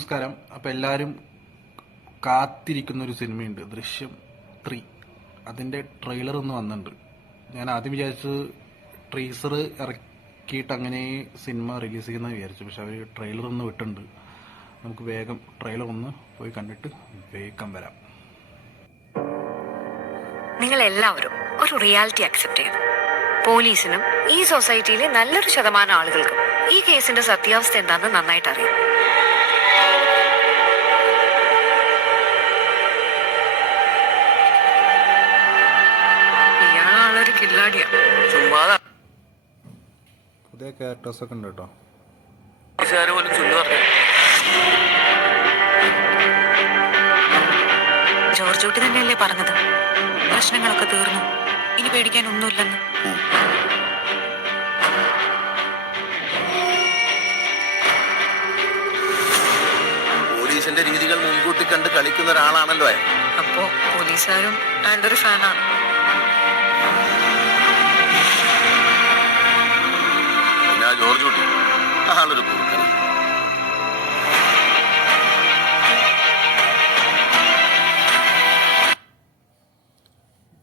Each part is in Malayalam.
നമസ്കാരം. അപ്പോൾ എല്ലാവരും കാത്തിരിക്കുന്നൊരു സിനിമയുണ്ട്, ദൃശ്യം 3. അതിൻ്റെ ട്രെയിലർ ഒന്ന് വന്നിട്ടുണ്ട്. ഞാൻ ആദ്യം വിചാരിച്ചത് ട്രീസർ ഇറക്കിയിട്ട് അങ്ങനെ സിനിമ റിലീസ് ചെയ്യുന്ന വിചാരിച്ചു. പക്ഷെ അവർ ട്രെയിലർ ഒന്ന് വിട്ടിട്ടുണ്ട്. നമുക്ക് വേഗം ട്രെയിലർ ഒന്ന് പോയി കണ്ടിട്ട് വേഗം വരാം. നിങ്ങളെല്ലാവരും ഒരു റിയാലിറ്റി അക്സെപ്റ്റ് ചെയ്തു. പോലീസിനും ഈ സൊസൈറ്റിയിലെ നല്ലൊരു ശതമാനം ആളുകൾക്കും ഈ കേസിന്റെ സത്യാവസ്ഥ എന്താണെന്ന് നന്നായിട്ട് അറിയാം. ഇയാളാളൊരു കില്ലാടിയാ. പുതിയ ക്യാരക്ടേഴ്സ് ഒക്കെ ഉണ്ട് കേട്ടോ. ജോർജ് കുട്ടി തന്നെയല്ലേ പറഞ്ഞത് പ്രശ്നങ്ങളൊക്കെ തീർന്നു, ഇനി പേടിക്കാൻ ഒന്നുമില്ലെന്ന്. പോലീസിന്റെ രീതികൾ മുൻകൂട്ടി കണ്ട് കളിക്കുന്ന ഒരാളാണല്ലോ. അപ്പോ പോലീസുകാരും അയാളുടെ ഒരു ഫാനാണ്. പിന്നെ ജോർജ് കുട്ടി ആളൊരു കുറുക്കനാണ്.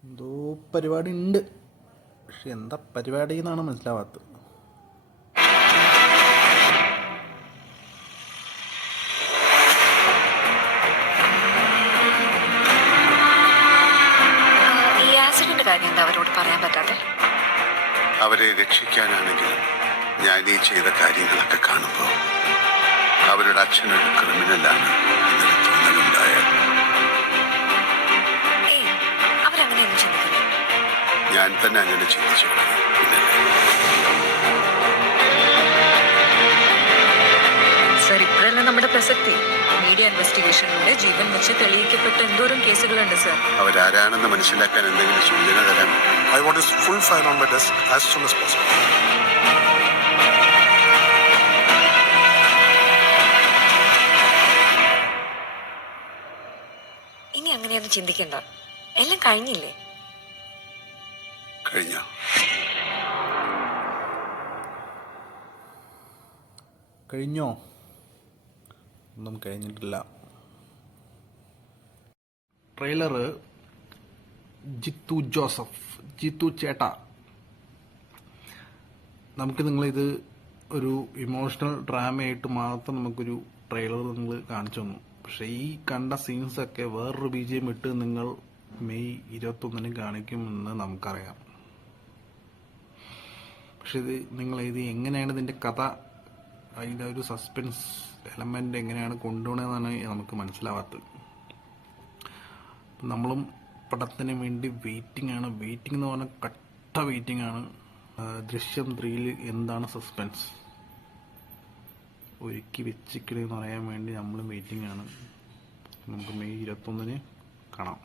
എന്തോ പരിപാടി ഉണ്ട്, പക്ഷെ എന്താ പരിപാടി എന്നാണ് മനസ്സിലാവാത്തത്. ഈ ആക്സിഡന്റ് കാര്യം എന്താ അവരോട് പറയാൻ പറ്റാതെ? അവരെ രക്ഷിക്കാനാണെങ്കിലും ഞാൻ ഈ ചെയ്ത കാര്യങ്ങളൊക്കെ കാണുമ്പോൾ അവരുടെ അച്ഛനൊരു ക്രിമിനലാണ് എന്നൊരു തോന്നലുണ്ടായത്. അവരങ്ങനെയൊന്നും ചിന്തിക്കില്ല. ഞാൻ തന്നെ അങ്ങനെ ചിന്തിച്ചു. സർ, ഇപ്പോഴല്ല നമ്മുടെ പ്രസക്തി. മീഡിയ ഇൻവെസ്റ്റിഗേഷനിലൂടെ ജീവൻ വെച്ച് തെളിയിക്കപ്പെട്ട എന്തോരം കേസുകളുണ്ട് സർ. അവരാരാണെന്ന് മനസ്സിലാക്കാൻ എന്തെങ്കിലും സൂചന തരാൻ? I want his full file on my desk as soon as possible. ഇനി അങ്ങനെയൊന്നും ചിന്തിക്കണ്ട, എല്ലാം കഴിഞ്ഞില്ലേ? കഴിഞ്ഞോ? കഴിഞ്ഞോ? ഒന്നും കഴിഞ്ഞിട്ടില്ല. ട്രെയിലർ ജിത്തു ജോസഫ്, ജിത്തു ചേട്ടാ, നമുക്ക് നിങ്ങളിത് ഒരു ഇമോഷണൽ ഡ്രാമയായിട്ട് മാത്രം നമുക്കൊരു ട്രെയിലർ നിങ്ങൾ കാണിച്ചു തന്നു. പക്ഷേ ഈ കണ്ട സീൻസൊക്കെ വേറൊരു BGM ഇട്ട് നിങ്ങൾ മെയ് 21 കാണിക്കുമെന്ന് നമുക്കറിയാം. പക്ഷെ ഇത് എങ്ങനെയാണ് ഇതിൻ്റെ കഥ, അതിൻ്റെ ഒരു സസ്പെൻസ് എലമെൻ്റ് എങ്ങനെയാണ് കൊണ്ടുപോകണമെന്നാണ് നമുക്ക് മനസ്സിലാവാത്തത്. നമ്മളും പടത്തിന് വേണ്ടി വെയിറ്റിംഗ് എന്ന് പറഞ്ഞാൽ കട്ട വെയിറ്റിംഗ് ആണ്. ദൃശ്യം 3 എന്താണ് സസ്പെൻസ് ഒരുക്കി വെച്ചിക്കണെന്ന് പറയാൻ വേണ്ടി നമ്മളും വെയിറ്റിംഗ് ആണ്. നമുക്ക് മെയ് 21 കാണാം.